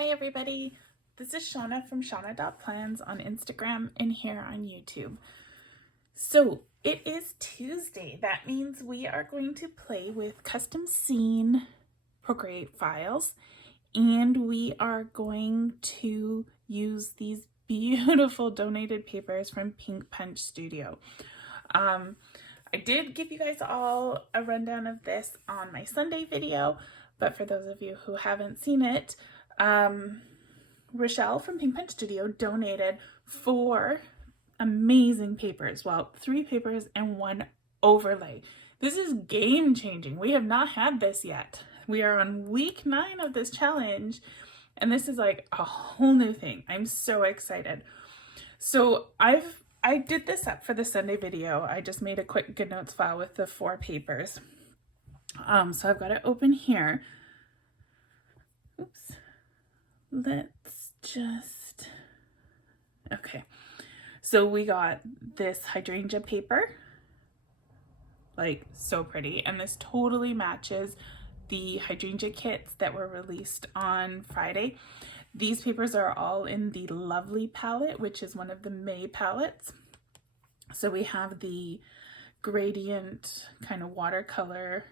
Hi everybody, this is Shauna from Shauna.plans on Instagram and here on YouTube. So it is Tuesday. That means we are going to play with custom scene Procreate files, and we are going to use these beautiful donated papers from Pink Punch Studio. I did give you guys all a rundown of this on my Sunday video, but for those of you who haven't seen it, Rochelle from Pink Punch Studio donated 4 amazing papers. Well, 3 papers and 1 overlay. This is game changing. We have not had this yet. We are on week 9 of this challenge, and this is like a whole new thing. I'm so excited. So I did this up for the Sunday video. I just made a quick GoodNotes file with the 4 papers. So I've got it open here. Oops. Let's just, okay. So we got this hydrangea paper, like so pretty. And this totally matches the hydrangea kits that were released on Friday. These papers are all in the Lovely palette, which is one of the May palettes. So we have the gradient kind of watercolor,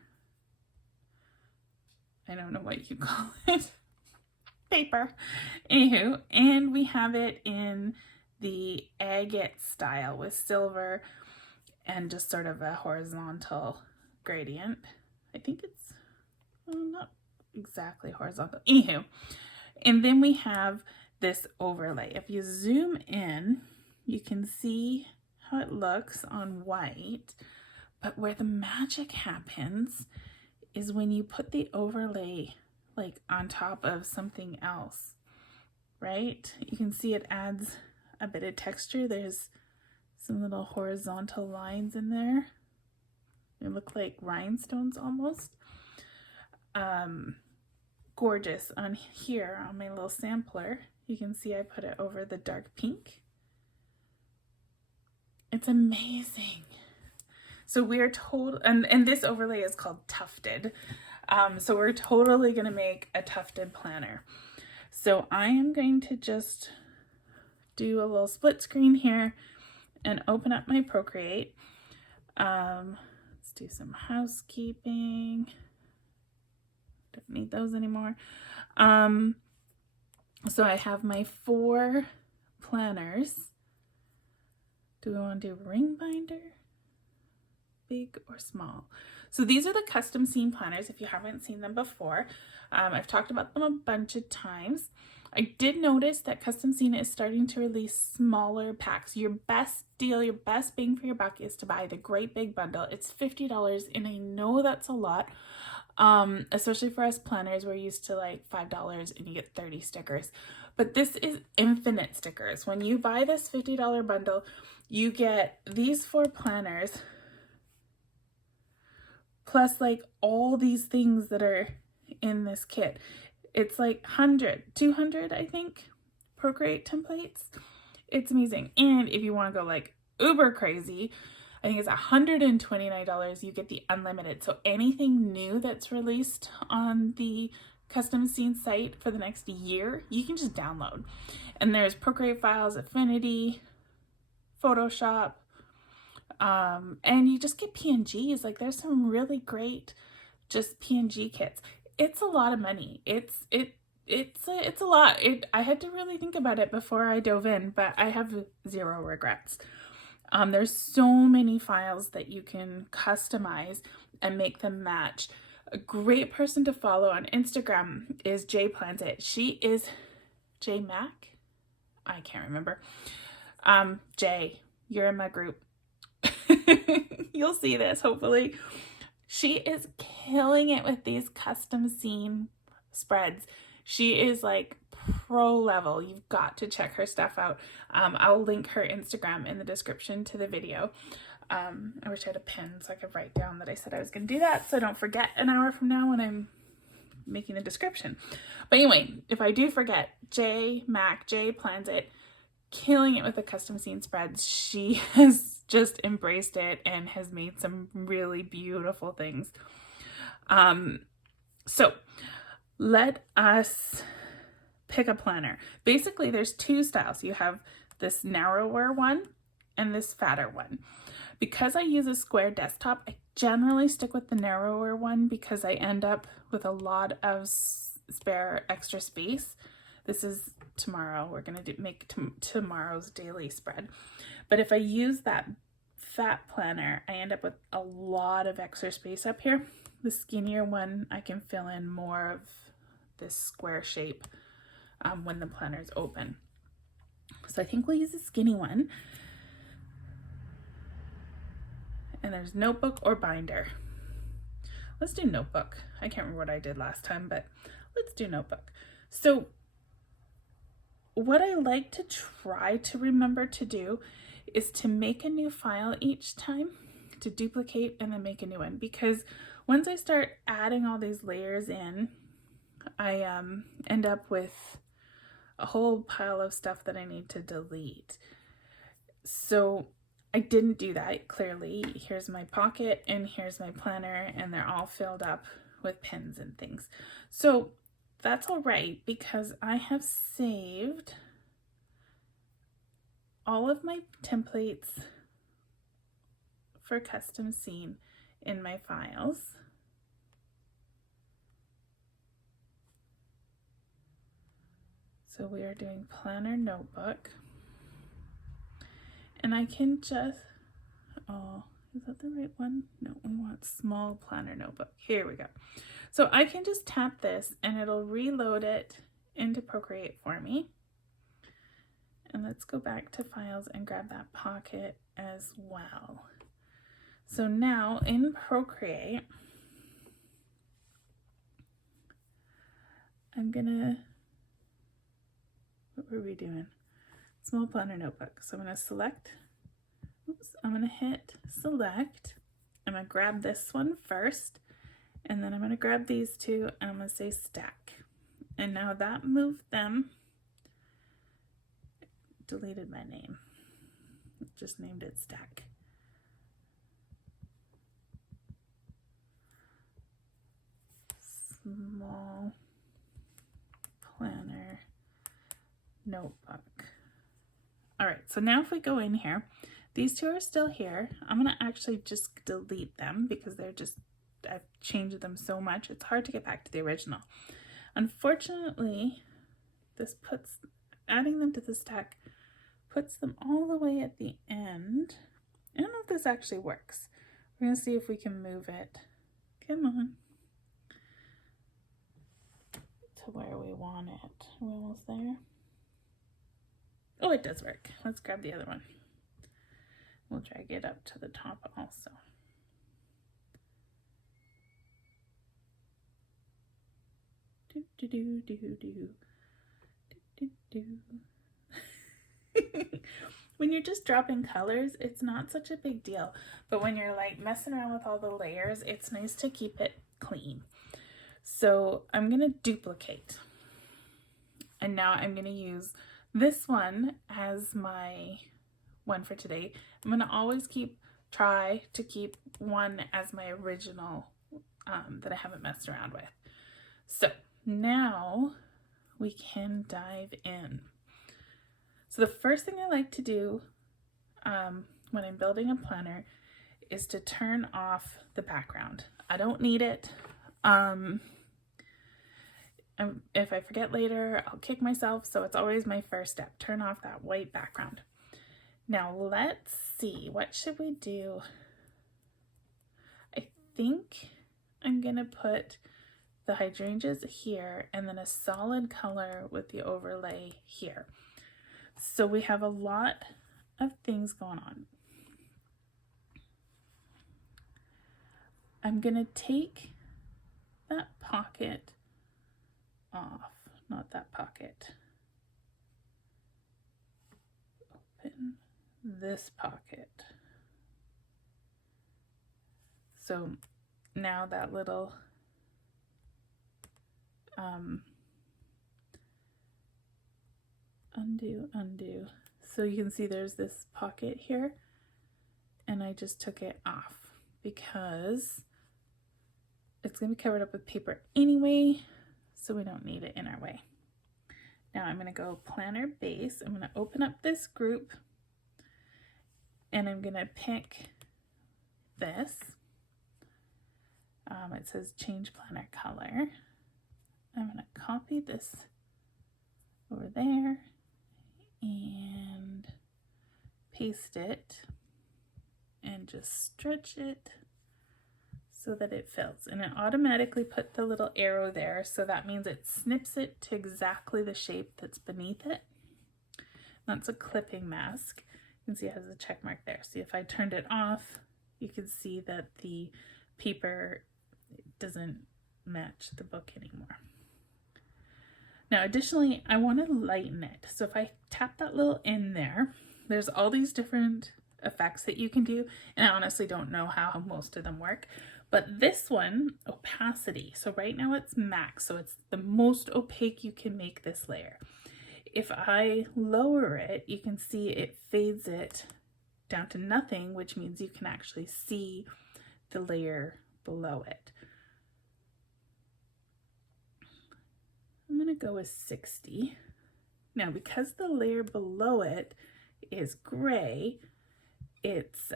I don't know what you call it, paper. Anywho, and we have it in the agate style with silver and just sort of a horizontal gradient. I think it's not exactly horizontal. Anywho, and then we have this overlay. If you zoom in, you can see how it looks on white, but where the magic happens is when you put the overlay like on top of something else, right? You can see it adds a bit of texture. There's some little horizontal lines in there. They look like rhinestones almost. Gorgeous. On here on my little sampler, you can see I put it over the dark pink. It's amazing. So we're told, and this overlay is called Tufted. So we're totally going to make a tufted planner. So I am going to just do a little split screen here and open up my Procreate. Let's do some housekeeping. Don't need those anymore. So I have my 4 planners. Do we want to do ring binder? Big or small? So these are the custom scene planners if you haven't seen them before. I've talked about them a bunch of times. I did notice that Custom Scene is starting to release smaller packs. Your best deal, your best bang for your buck is to buy the great big bundle. It's $50, and I know that's a lot, especially for us planners. We're used to like $5 and you get 30 stickers. But this is infinite stickers. When you buy this $50 bundle, you get these 4 planners, plus like all these things that are in this kit. It's like 200, I think, Procreate templates. It's amazing. And if you want to go like uber crazy, I think it's $129. You get the unlimited. So anything new that's released on the Custom Scene site for the next year, you can just download. And there's Procreate files, Affinity, Photoshop, and you just get PNGs. Like there's some really great just PNG kits. It's a lot of money. It's a lot. I had to really think about it before I dove in, but I have 0 regrets. There's so many files that you can customize and make them match. A great person to follow on Instagram is Jay Plans It. She is J Mac. I can't remember. Jay, you're in my group. You'll see this hopefully. She is killing it with these custom scene spreads. She is like pro level. You've got to check her stuff out. I'll link her Instagram in the description to the video. I wish I had a pen so I could write down that I said I was going to do that, so I don't forget an hour from now when I'm making the description. But anyway, if I do forget, Jay Plans It, killing it with the custom scene spreads. She has just embraced it and has made some really beautiful things. So let us pick a planner. Basically, there's two styles. You have this narrower one and this fatter one. Because I use a square desktop, I generally stick with the narrower one because I end up with a lot of spare extra space. This is tomorrow. We're going to make tomorrow's daily spread. But if I use that fat planner, I end up with a lot of extra space up here. The skinnier one, I can fill in more of this square shape when the planner is open. So I think we'll use the skinny one. And there's notebook or binder. Let's do notebook. I can't remember what I did last time, but let's do notebook. So what I like to try to remember to do is to make a new file each time, to duplicate and then make a new one. Because once I start adding all these layers in, I end up with a whole pile of stuff that I need to delete. So I didn't do that, clearly. Here's my pocket and here's my planner, and they're all filled up with pins and things. So that's all right because I have saved all of my templates for custom scene in my files. So we are doing planner notebook. And I can just, oh, is that the right one? No, we want small planner notebook. Here we go. So I can just tap this and it'll reload it into Procreate for me. And let's go back to files and grab that pocket as well. So now in Procreate, I'm gonna, what were we doing? Small planner notebook. So I'm going to select, I'm going to hit select. I'm going to grab this one first, and then I'm going to grab these two, and I'm going to say stack. And now that moved them, deleted my name, just named it stack. Small planner notebook. All right, so now if we go in here, these two are still here. I'm gonna actually just delete them because they're just, I've changed them so much. It's hard to get back to the original. Unfortunately, this puts, adding them to the stack puts them all the way at the end. I don't know if this actually works. We're gonna see if we can move it. Come on. To where we want it. We're almost there. Oh, it does work. Let's grab the other one. We'll drag it up to the top also. Do, do, do, do, do. Do, do, do. When you're just dropping colors, it's not such a big deal. But when you're like messing around with all the layers, it's nice to keep it clean. So I'm going to duplicate. And now I'm going to use this one as my one for today. I'm going to always try to keep one as my original that I haven't messed around with. So now we can dive in. So the first thing I like to do when I'm building a planner is to turn off the background. I don't need it. If I forget later, I'll kick myself. So it's always my first step. Turn off that white background. Now let's see, what should we do? I think I'm gonna put the hydrangeas here and then a solid color with the overlay here. So we have a lot of things going on. I'm gonna take that pocket off, not that pocket. Open this pocket. So now that little undo. So you can see there's this pocket here, and I just took it off because it's going to be covered up with paper anyway, so we don't need it in our way. Now I'm going to go planner base. I'm going to open up this group and I'm going to pick this. It says change planner color. I'm going to copy this over there and paste it and just stretch it so that it fills, and it automatically put the little arrow there, so that means it snips it to exactly the shape that's beneath it. That's a clipping mask. You can see it has a check mark there. See, if I turned it off, you can see that the paper doesn't match the book anymore. Now additionally, I want to lighten it. So if I tap that little in there, there's all these different effects that you can do, and I honestly don't know how most of them work. But this one, opacity. So right now it's max, so it's the most opaque you can make this layer. If I lower it, you can see it fades it down to nothing, which means you can actually see the layer below it. I'm going to go with 60. Now, because the layer below it is gray, it's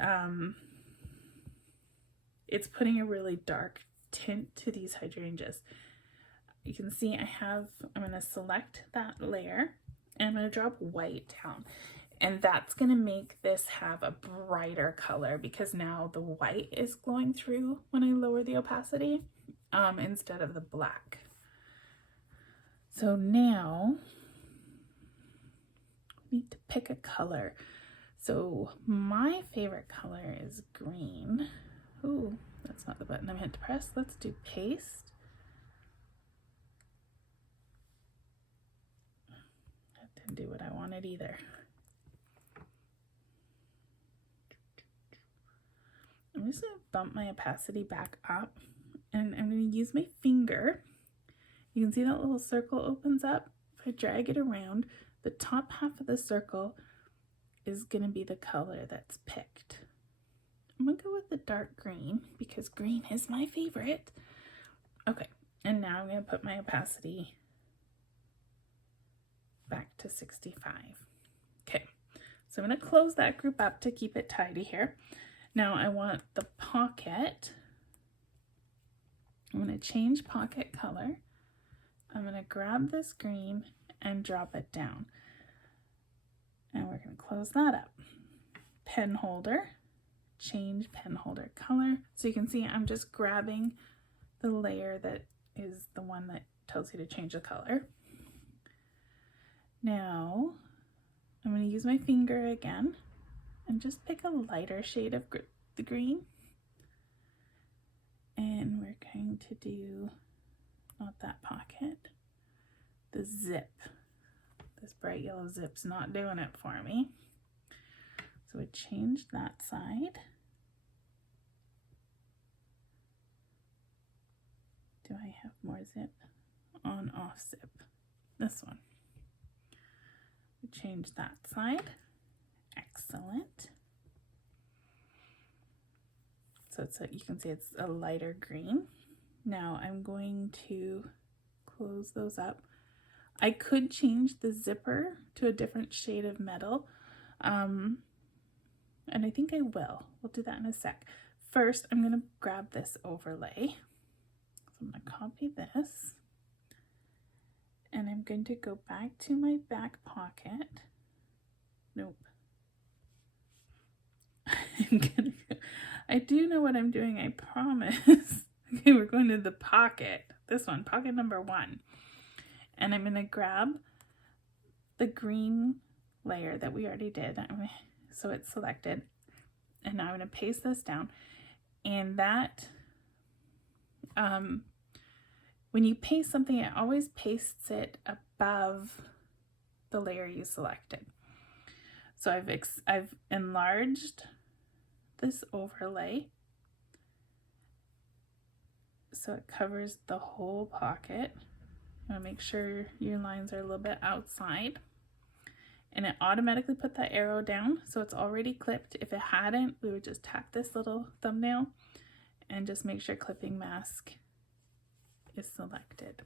putting a really dark tint to these hydrangeas. You can see I'm going to select that layer and I'm going to drop white down. And that's going to make this have a brighter color because now the white is glowing through when I lower the opacity instead of the black. So now we need to pick a color. So my favorite color is green. Ooh, that's not the button I meant to press. Let's do paste. That didn't do what I wanted either. I'm just going to bump my opacity back up and I'm going to use my finger. You can see that little circle opens up. If I drag it around, the top half of the circle is going to be the color that's picked. I'm going to go with the dark green because green is my favorite. Okay, and now I'm going to put my opacity back to 65. Okay, so I'm going to close that group up to keep it tidy here. Now I want the pocket. I'm going to change pocket color. I'm going to grab this green and drop it down. And we're going to close that up. Pen holder, change pen holder color. So you can see I'm just grabbing the layer that is the one that tells you to change the color. Now I'm going to use my finger again and just pick a lighter shade of the green. And we're going to do, not that pocket, the zip. This bright yellow zip's not doing it for me. So we change that side. Do I have more zip? On, off zip. This one. We change that side. Excellent. So you can see it's a lighter green. Now I'm going to close those up. I could change the zipper to a different shade of metal, and I think I will. We'll do that in a sec. First, I'm going to grab this overlay. So I'm going to copy this, and I'm going to go back to my back pocket. Nope. I do know what I'm doing, I promise. Okay, we're going to the pocket. This one, pocket number 1. And I'm going to grab the green layer that we already did. So it's selected. And now I'm going to paste this down. And that, when you paste something, it always pastes it above the layer you selected. So I've enlarged this overlay so it covers the whole pocket. You want to make sure your lines are a little bit outside, and it automatically put that arrow down, so it's already clipped. If it hadn't, we would just tap this little thumbnail and just make sure clipping mask is selected.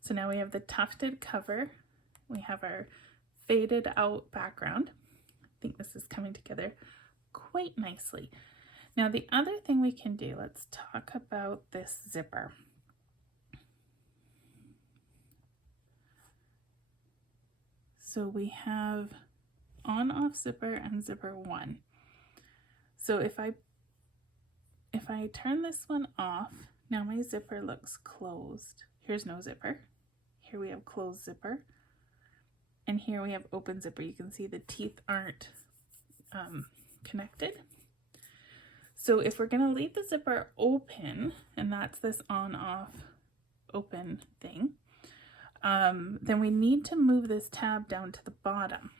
So now we have the tufted cover We have our faded out background. I think this is coming together quite nicely. Now the other thing we can do, let's talk about this zipper. So we have on-off zipper and zipper 1. So if I turn this one off, now my zipper looks closed. Here's no zipper. Here we have closed zipper. And here we have open zipper. You can see the teeth aren't connected. So if we're gonna leave the zipper open, and that's this on-off open thing, then we need to move this tab down to the bottom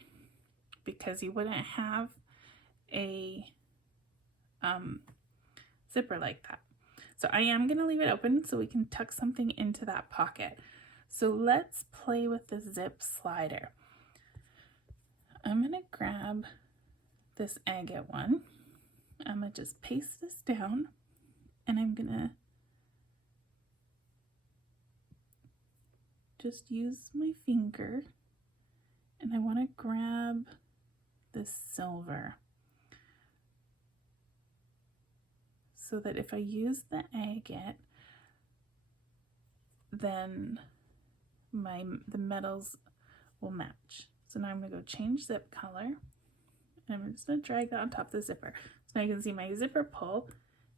because you wouldn't have a zipper like that. So I am gonna leave it open so we can tuck something into that pocket. So let's play with the zip slider. I'm gonna grab this agate one. I'm gonna just paste this down and I'm gonna just use my finger and I wanna grab this silver so that if I use the agate, then the metals will match. So now I'm gonna go change zip color. And I'm just gonna drag that on top of the zipper. So now you can see my zipper pull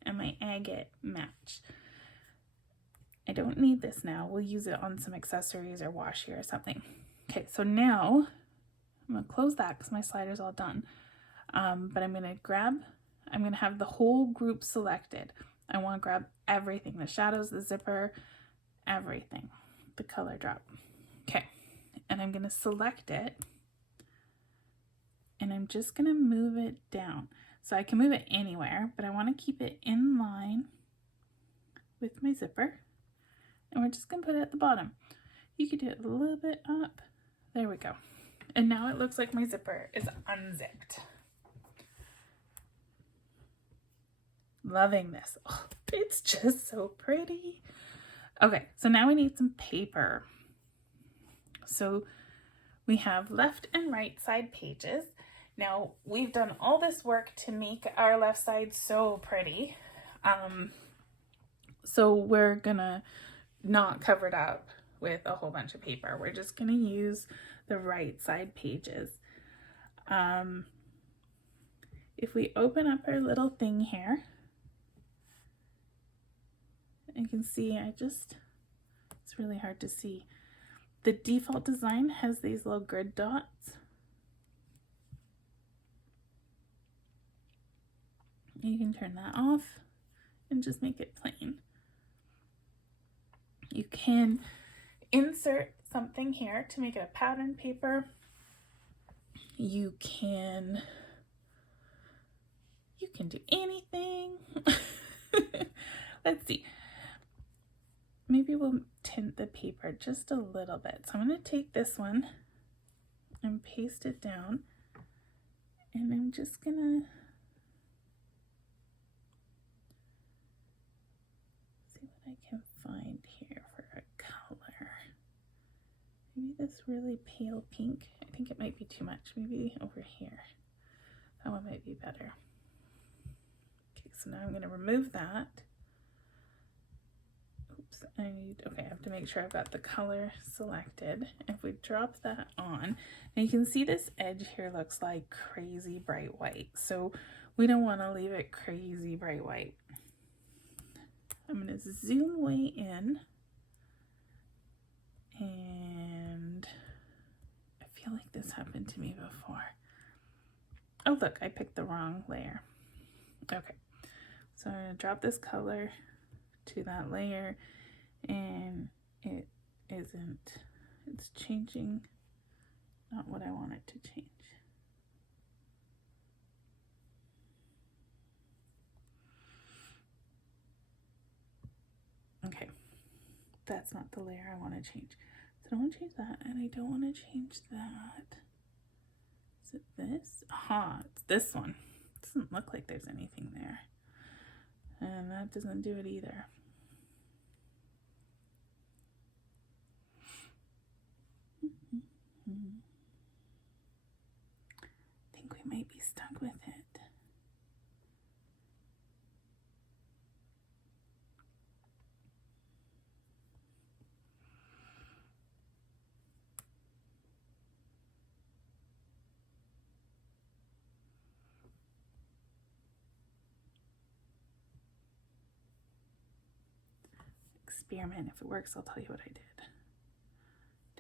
and my agate match. I don't need this now. We'll use it on some accessories or washi or something. Okay, so now I'm gonna close that because my slider's all done. But I'm gonna have the whole group selected. I wanna grab everything, the shadows, the zipper, everything, the color drop. Okay, and I'm gonna select it and I'm just gonna move it down. So I can move it anywhere, but I wanna keep it in line with my zipper. And we're just gonna put it at the bottom. You could do it a little bit up. There we go. And now it looks like my zipper is unzipped. Loving this. Oh, it's just so pretty. Okay, so now we need some paper. So we have left and right side pages. Now we've done all this work to make our left side so pretty. So we're gonna not cover it up with a whole bunch of paper. We're just gonna use the right side pages. If we open up our little thing here, you can see it's really hard to see. The default design has these little grid dots. You can turn that off and just make it plain. You can insert something here to make it a pattern paper. You can do anything. Let's see. Maybe we'll tint the paper just a little bit. So I'm going to take this one and paste it down. And I'm just going to see what I can find here for a color. Maybe this really pale pink. I think it might be too much. Maybe over here. That one might be better. Okay, so now I'm going to remove that. Oops, okay, I have to make sure I've got the color selected. If we drop that on, and you can see this edge here looks like crazy bright white. So we don't want to leave it crazy bright white. I'm going to zoom way in. And I feel like this happened to me before. Oh, look, I picked the wrong layer. Okay, so I'm going to drop this color to that layer, and it's changing not what I want it to change. Okay, that's not the layer I want to change. So I don't want to change that, and I don't want to change that. Is it this? Aha, it's this one. It doesn't look like there's anything there. And that doesn't do it either. experiment. If it works, I'll tell you what I did.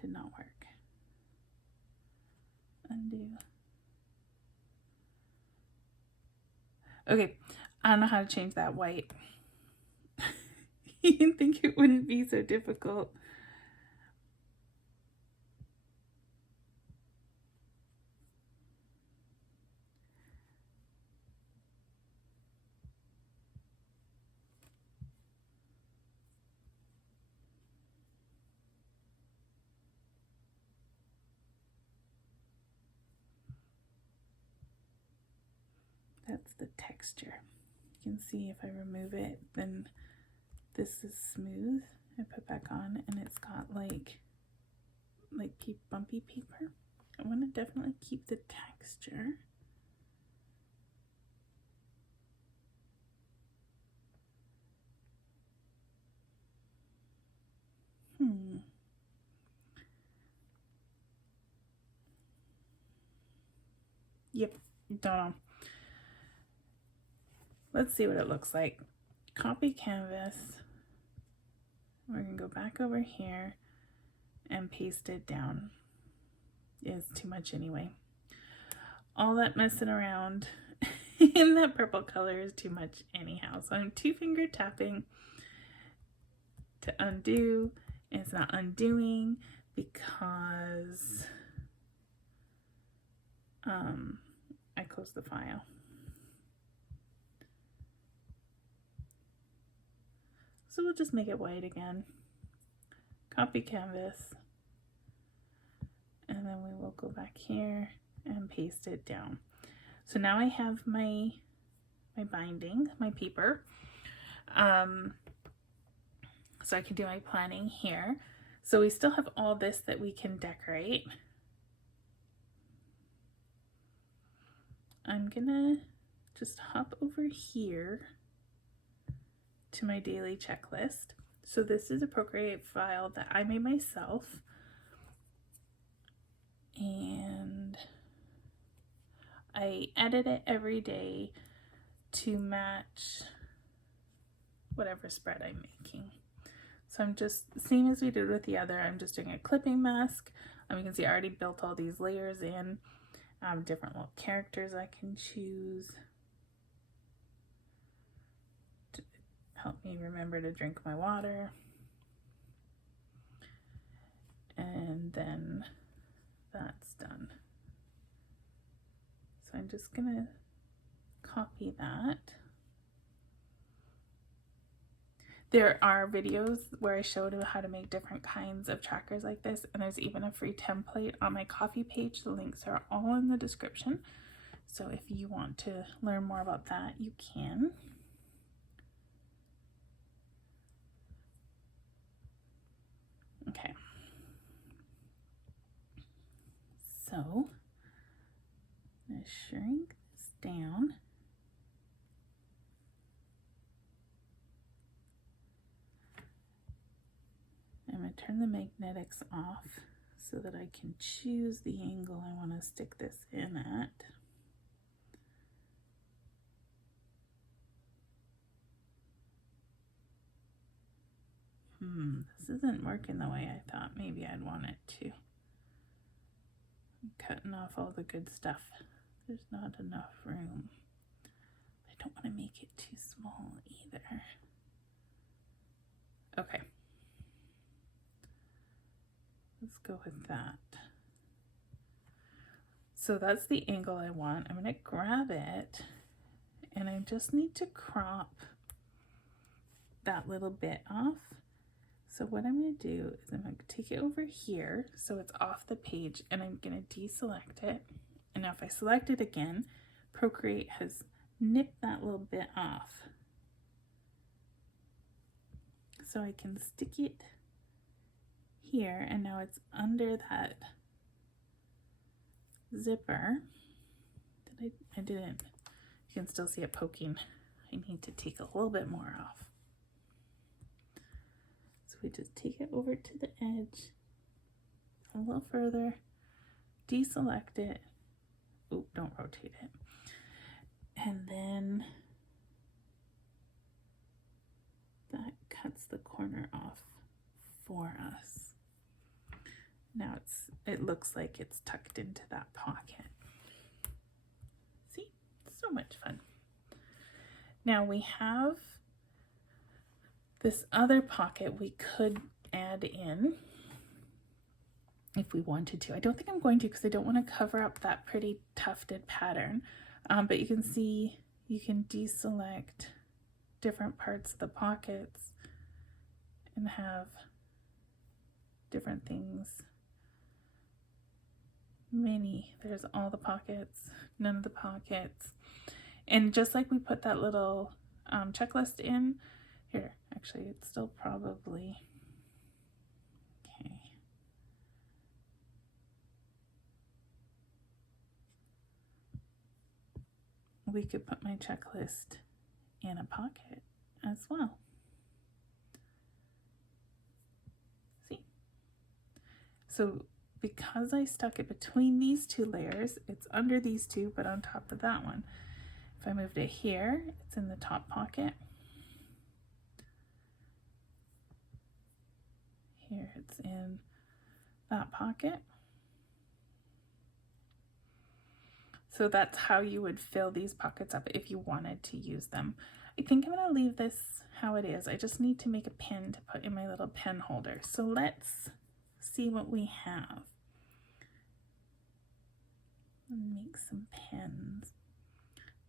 Did not work. Undo. Okay, I don't know how to change that white. You didn't think it wouldn't be so difficult. That's the texture. You can see if I remove it, then this is smooth. I put back on and it's got like bumpy paper. I want to definitely keep the texture. Yep, don't know. Let's see what it looks like. Copy canvas. We're gonna go back over here and paste it down. It's too much anyway. All that messing around in that purple color is too much anyhow. So I'm 2-finger tapping to undo. It's not undoing because I closed the file. So we'll just make it white again. Copy canvas. And then we will go back here and paste it down. So now I have my binding, my paper. So I can do my planning here. So we still have all this that we can decorate. I'm gonna just hop over here to my daily checklist. So this is a Procreate file that I made myself. And I edit it every day to match whatever spread I'm making. So I'm just, same as we did with the other, I'm just doing a clipping mask. You can see I already built all these layers in. Different little characters I can choose to help me remember to drink my water. And then that's done. So I'm just gonna copy that. There are videos where I showed you how to make different kinds of trackers like this, and there's even a free template on my Ko-fi page. The links are all in the description. So if you want to learn more about that, you can. Okay. So I'm going to shrink this down. I'm going to turn the magnetics off so that I can choose the angle I want to stick this in at. This isn't working the way I thought maybe I'd want it to. I'm cutting off all the good stuff. There's not enough room. I don't want to make it too small either. Okay. Let's go with that. So that's the angle I want. I'm going to grab it and I just need to crop that little bit off. So what I'm going to do is I'm going to take it over here so it's off the page, and I'm going to deselect it. And now if I select it again, Procreate has nipped that little bit off. So I can stick it here, and now it's under that zipper. I didn't. You can still see it poking. I need to take a little bit more off. So we just take it over to the edge a little further, deselect it. Oh, don't rotate it. And then that cuts the corner off for us. Now it looks like it's tucked into that pocket. See, so much fun. Now we have this other pocket we could add in if we wanted to. I don't think I'm going to because I don't want to cover up that pretty tufted pattern. But you can see you can deselect different parts of the pockets and have different things. There's all the pockets, none of the pockets. And just like we put that little checklist in here, actually it's still probably, okay. We could put my checklist in a pocket as well. See? So because I stuck it between these two layers, it's under these two, but on top of that one. If I moved it here, it's in the top pocket. Here it's in that pocket. So that's how you would fill these pockets up if you wanted to use them. I think I'm going to leave this how it is. I just need to make a pin to put in my little pen holder. So let's see what we have. Make some pens.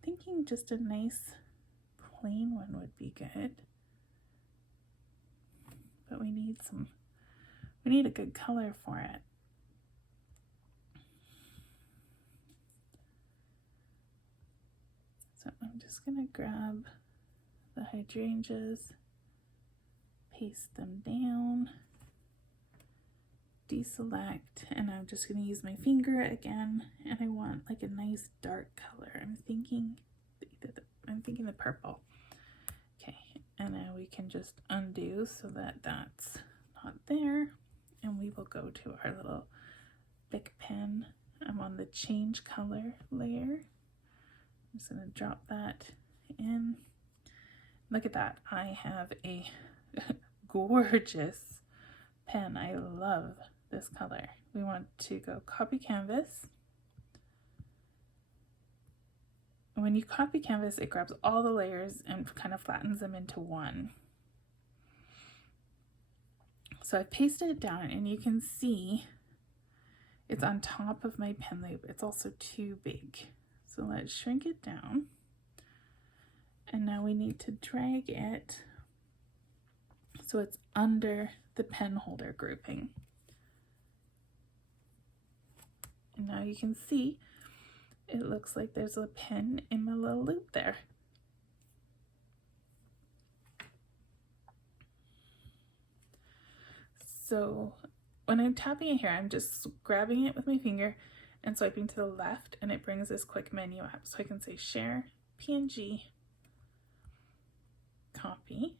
Thinking just a nice plain one would be good. But we need a good color for it. So I'm just gonna grab the hydrangeas, paste them down, deselect, and I'm just gonna use my finger again, and I want like a nice dark color. I'm thinking the purple. Okay, and now we can just undo so that that's not there, and we will go to our little Bic pen. I'm on the change color layer. I'm just going to drop that in. Look at that. I have a gorgeous pen. I love this color. We want to go copy canvas. And when you copy canvas, it grabs all the layers and kind of flattens them into one. So I pasted it down, and you can see it's on top of my pen loop. It's also too big. So let's shrink it down. And now we need to drag it so it's under the pen holder grouping. And now you can see it looks like there's a pen in my little loop there. So when I'm tapping it here, I'm just grabbing it with my finger and swiping to the left, and it brings this quick menu up. So I can say share, PNG, copy,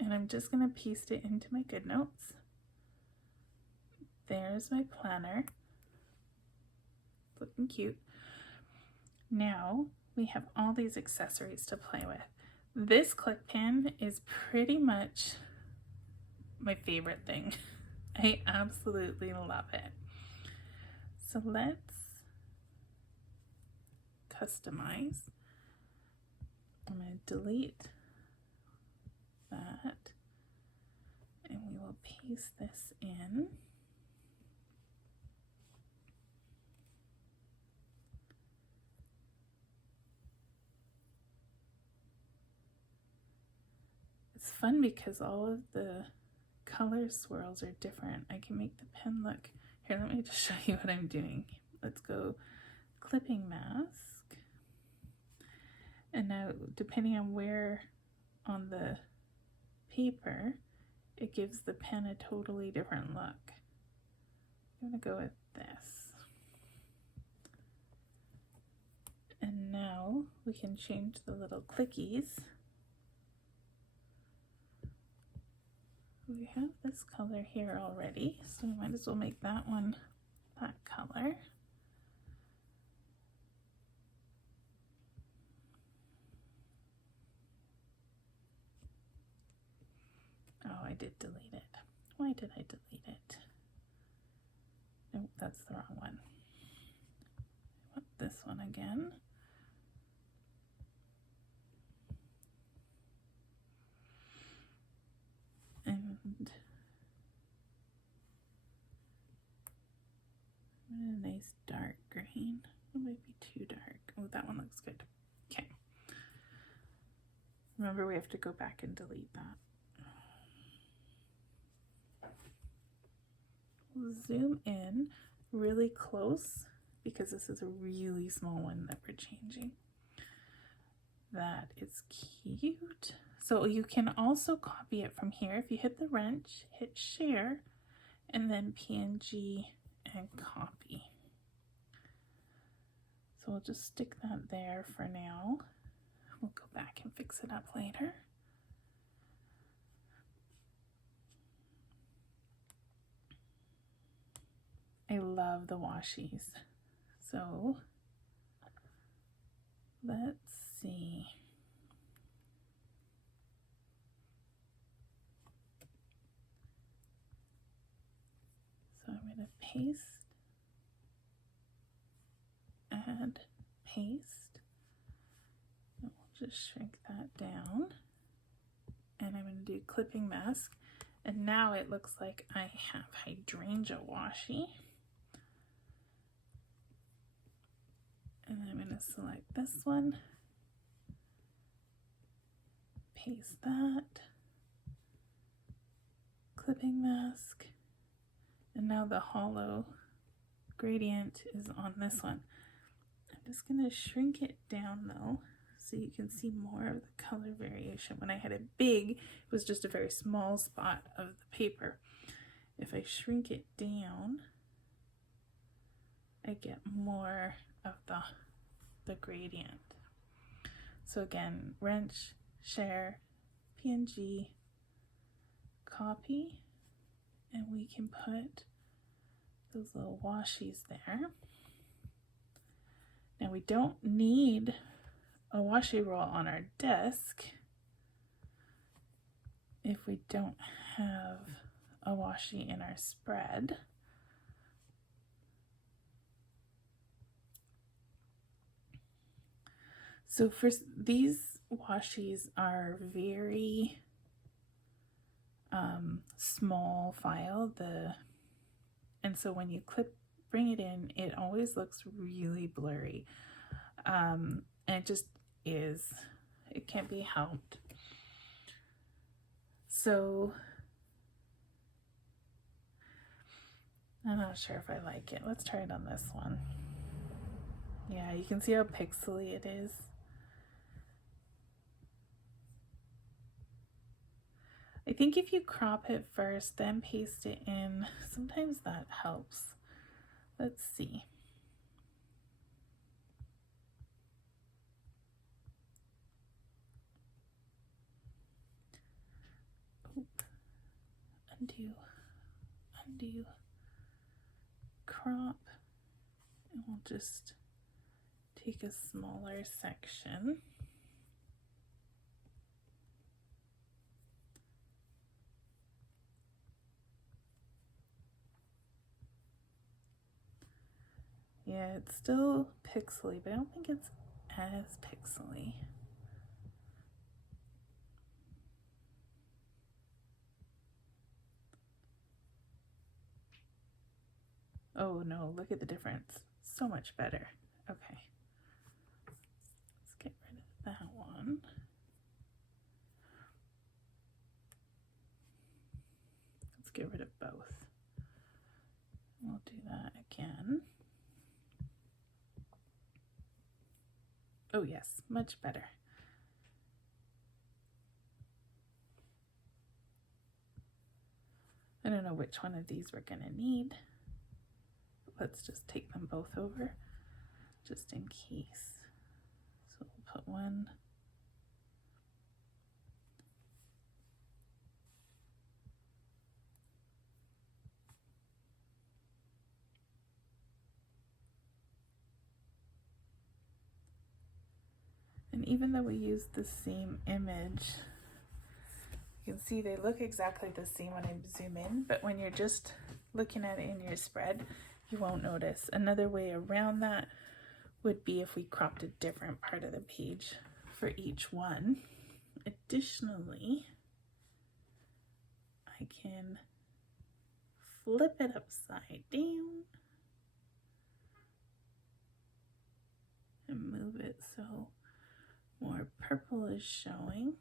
and I'm just gonna paste it into my GoodNotes. There's my planner. Looking cute. Now we have all these accessories to play with. This click pen is pretty much my favorite thing. I absolutely love it. So let's customize. I'm going to delete that, and we will paste this in. It's fun because all of the color swirls are different. I can make the pen look. Here, let me just show you what I'm doing. Let's go clipping mask. And now, depending on where on the paper, it gives the pen a totally different look. I'm gonna go with this. And now we can change the little clickies. We have this color here already, so we might as well make that one that color. Oh, I did delete it. Why did I delete it? Nope, that's the wrong one. I want this one again. And a nice dark green. It might be too dark. Oh, that one looks good. Okay. Remember, we have to go back and delete that. We'll zoom in really close because this is a really small one that we're changing. That is cute. So you can also copy it from here. If you hit the wrench, hit share, and then PNG and copy. So we'll just stick that there for now. We'll go back and fix it up later. I love the washies. So let's see. So I'm going to paste and paste. And we'll just shrink that down. And I'm going to do clipping mask. And now it looks like I have hydrangea washi. And I'm going to select this one, paste that, clipping mask, and now the hollow gradient is on this one. I'm just going to shrink it down though, so you can see more of the color variation. When I had it big, it was just a very small spot of the paper. If I shrink it down, I get more of the gradient. So again, wrench, share, PNG, copy, and we can put those little washies there. Now we don't need a washi roll on our desk if we don't have a washi in our spread. So for these washies are very small file, and so when you bring it in, it always looks really blurry, and it just is. It can't be helped. So I'm not sure if I like it. Let's try it on this one. Yeah, you can see how pixely it is. I think if you crop it first, then paste it in, sometimes that helps. Let's see. Oop. Undo, crop, and we'll just take a smaller section. Yeah, it's still pixely, but I don't think it's as pixely. Oh no, look at the difference. So much better. Okay. Let's get rid of that one. Let's get rid of both. We'll do that again. Oh yes, much better. I don't know which one of these we're gonna need. Let's just take them both over, just in case. So we'll put one. And even though we use the same image, You can see they look exactly the same when I zoom in, but when you're just looking at it in your spread, you won't notice. Another way around that would be if we cropped a different part of the page for each one. Additionally, I can flip it upside down and move it so more purple is showing.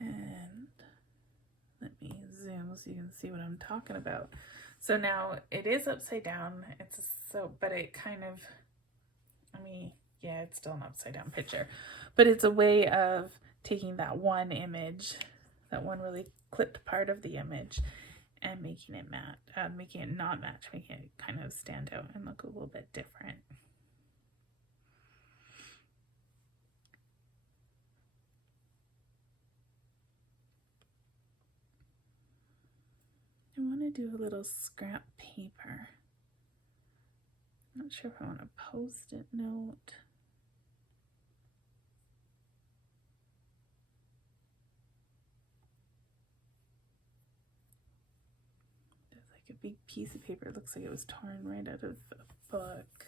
And let me zoom so you can see what I'm talking about. So now it is upside down. But it kind of, yeah, it's still an upside down picture, but it's a way of taking that one image, that one really clipped part of the image, and making it making it not match, making it kind of stand out and look a little bit different. I want to do a little scrap paper. I'm not sure if I want a post-it note. There's like a big piece of paper. It looks like it was torn right out of a book.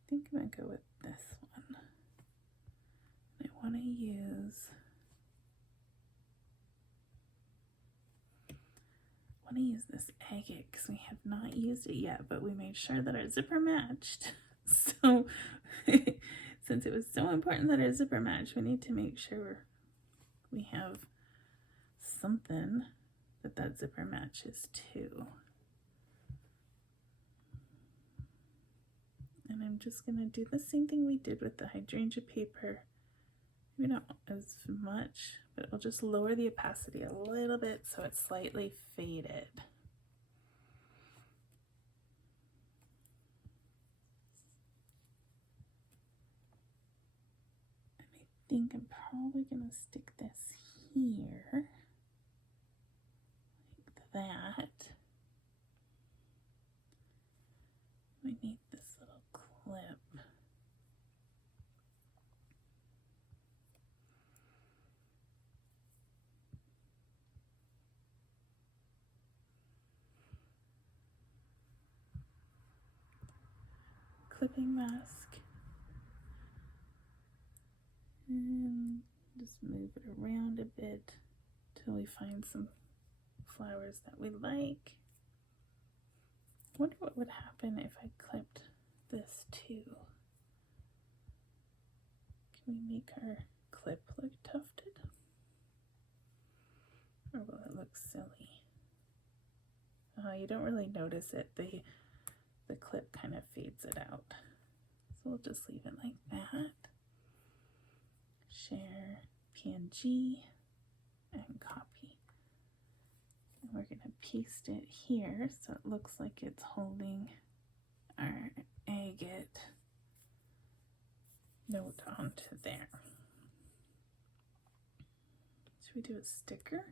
I think I'm going to go with this one. I want to use this agate because we have not used it yet, but we made sure that our zipper matched. So since it was so important that our zipper matched, we need to make sure we have something that zipper matches too. And I'm just going to do the same thing we did with the hydrangea paper. Maybe not as much, but I'll just lower the opacity a little bit so it's slightly faded. And I think I'm probably going to stick this here, like that. We need this little clip. Clipping mask, and just move it around a bit till we find some flowers that we like. I wonder what would happen if I clipped this too. Can we make our clip look tufted? Or will it look silly? You don't really notice it. The clip kind of fades it out. So we'll just leave it like that. Share, PNG, and copy. And we're going to paste it here so it looks like it's holding our agate note onto there. Should we do a sticker?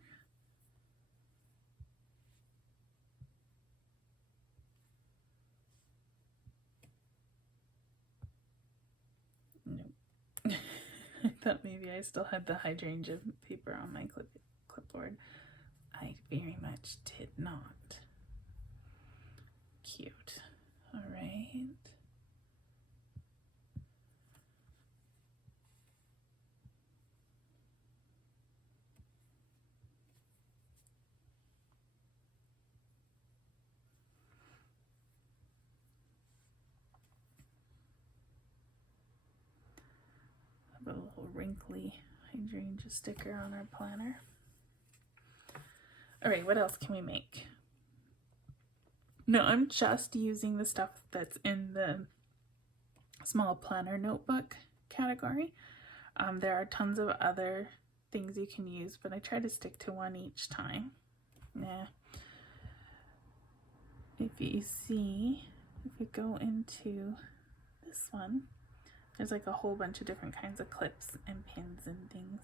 Nope. I thought maybe I still had the hydrangea paper on my clipboard. I very much did not. Cute. All right. A little wrinkly hydrangea sticker on our planner. All right, what else can we make? No, I'm just using the stuff that's in the small planner notebook category. There are tons of other things you can use, but I try to stick to one each time. If you see, if we go into this one, There's like a whole bunch of different kinds of clips and pins and things.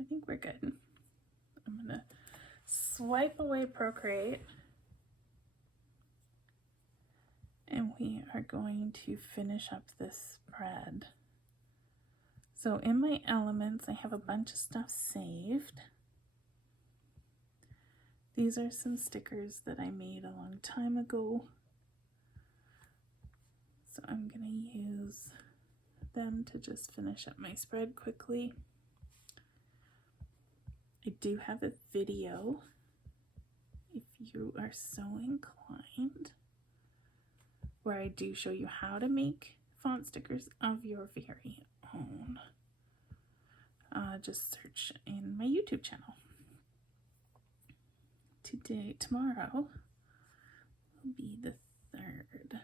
I think we're good. I'm gonna swipe away Procreate, and we are going to finish up this spread. So in my elements, I have a bunch of stuff saved. These are some stickers that I made a long time ago. So I'm going to use them to just finish up my spread quickly. I do have a video, if you are so inclined, where I do show you how to make font stickers of your very own. Just search in my YouTube channel. Tomorrow will be the 3rd.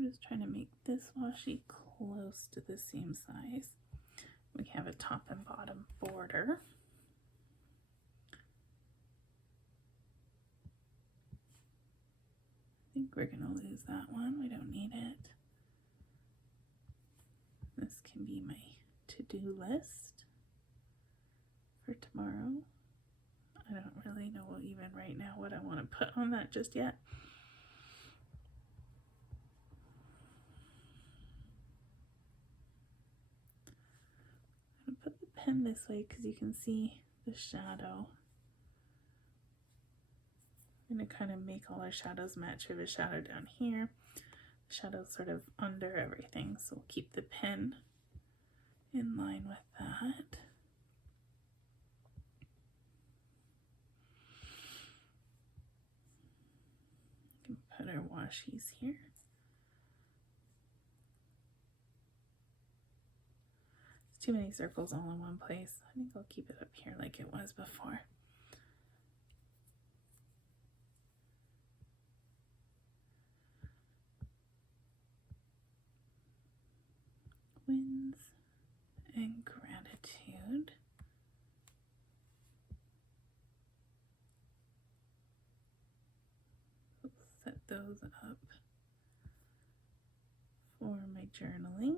I'm just trying to make this washi close to the same size. We have a top and bottom border. I think we're going to lose that one. We don't need it. This can be my to-do list for tomorrow. I don't really know even right now what I want to put on that just yet. I'm going to put the pen this way because you can see the shadow. I'm going to kind of make all our shadows match. We have a shadow down here, shadow sort of under everything, so we'll keep the pen in line with that. We can put our washies here. It's too many circles all in one place. I think I'll keep it up here like it was before. Wins and gratitude. We'll set those up for my journaling.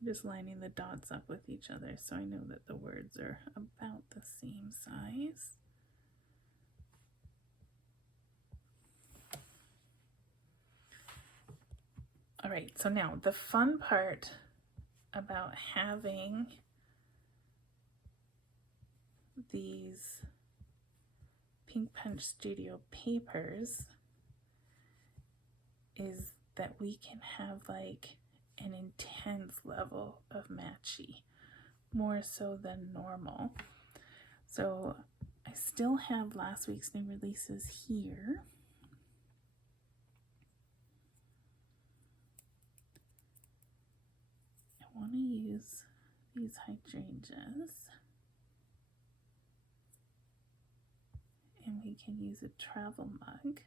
I'm just lining the dots up with each other so I know that the words are about the same size. All right, so now the fun part about having these Pink Punch Studio papers is that we can have like an intense level of matchy, more so than normal. So I still have last week's new releases here. I want to use these hydrangeas, and we can use a travel mug.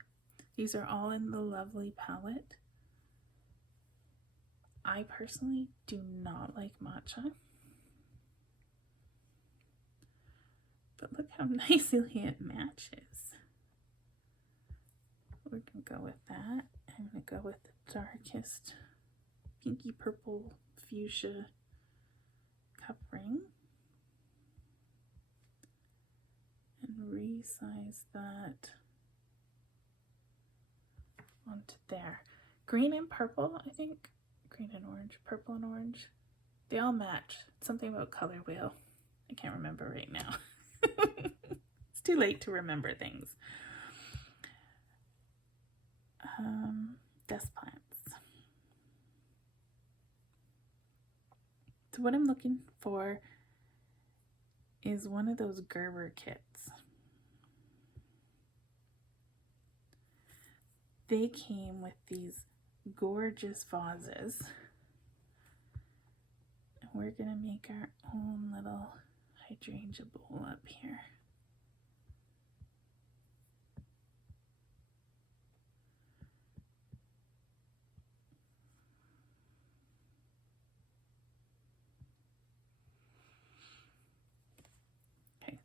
These are all in the Lovely palette. I personally do not like matcha, but look how nicely it matches. We're gonna go with that. I'm gonna go with the darkest pinky purple fuchsia cup ring and resize that onto there. Green and purple, I think. Green and orange, purple and orange. They all match. It's something about color wheel. I can't remember right now. It's too late to remember things. Desk plants. So what I'm looking for is one of those Gerber kits. They came with these gorgeous vases. And we're gonna make our own little hydrangea bowl up here.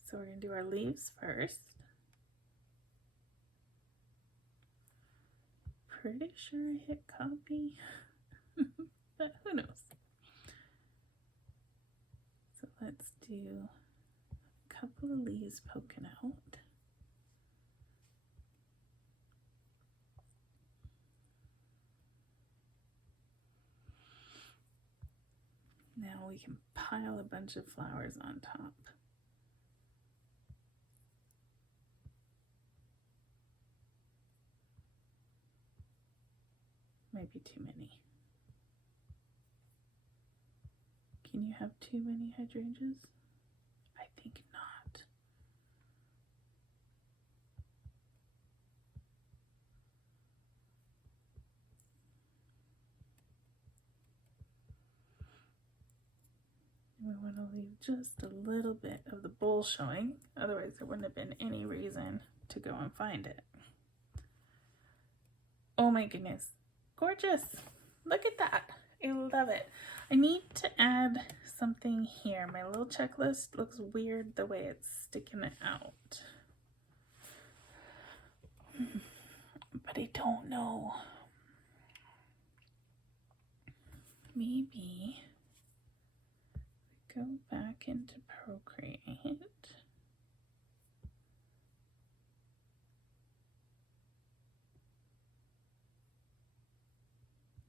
So we're going to do our leaves first. Pretty sure I hit copy, but who knows. So let's do a couple of leaves poking out. Now we can pile a bunch of flowers on top. Might be too many. Can you have too many hydrangeas? I think not. We want to leave just a little bit of the bowl showing, otherwise there wouldn't have been any reason to go and find it. Oh my goodness, gorgeous! Look at that, I love it. I need to add something here. My little checklist looks weird the way it's sticking it out, but I don't know. Maybe go back into Procreate.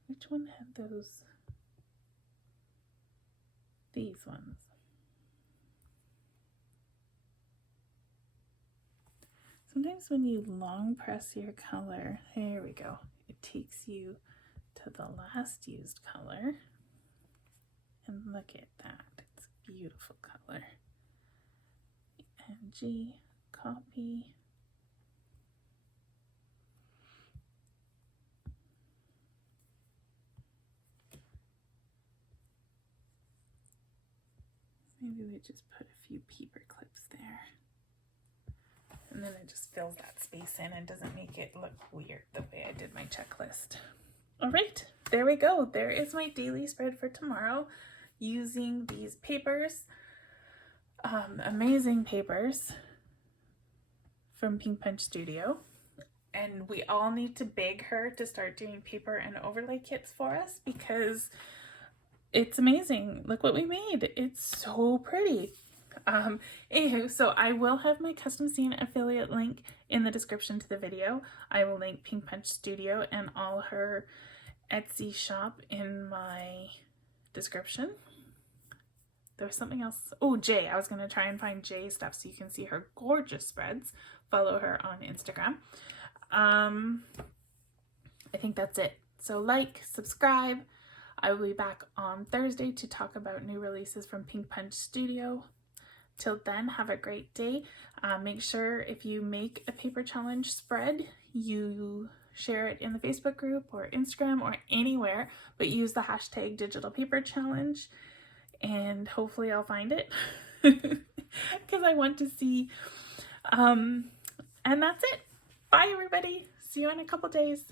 Which one had those? These ones. Sometimes when you long press your color, there we go, it takes you to the last used color. And look at that, it's a beautiful color. And G, copy. Maybe we just put a few paper clips there. And then it just fills that space in and doesn't make it look weird the way I did my checklist. All right, there we go. There is my daily spread for tomorrow using these papers. Amazing papers from Pink Punch Studio. And we all need to beg her to start doing paper and overlay kits for us because it's amazing. Look what we made. It's so pretty. Anywho, so I will have my custom scene affiliate link in the description to the video. I will link Pink Punch Studio and all her Etsy shop in my description. There was something else. Oh, Jay. I was going to try and find Jay stuff so you can see her gorgeous spreads. Follow her on Instagram. I think that's it. So like, subscribe. I will be back on Thursday to talk about new releases from Pink Punch Studio. Till then, have a great day. Make sure if you make a paper challenge spread, you share it in the Facebook group or Instagram or anywhere, but use the hashtag digital paper challenge and hopefully I'll find it because I want to see. And that's it. Bye everybody. See you in a couple days.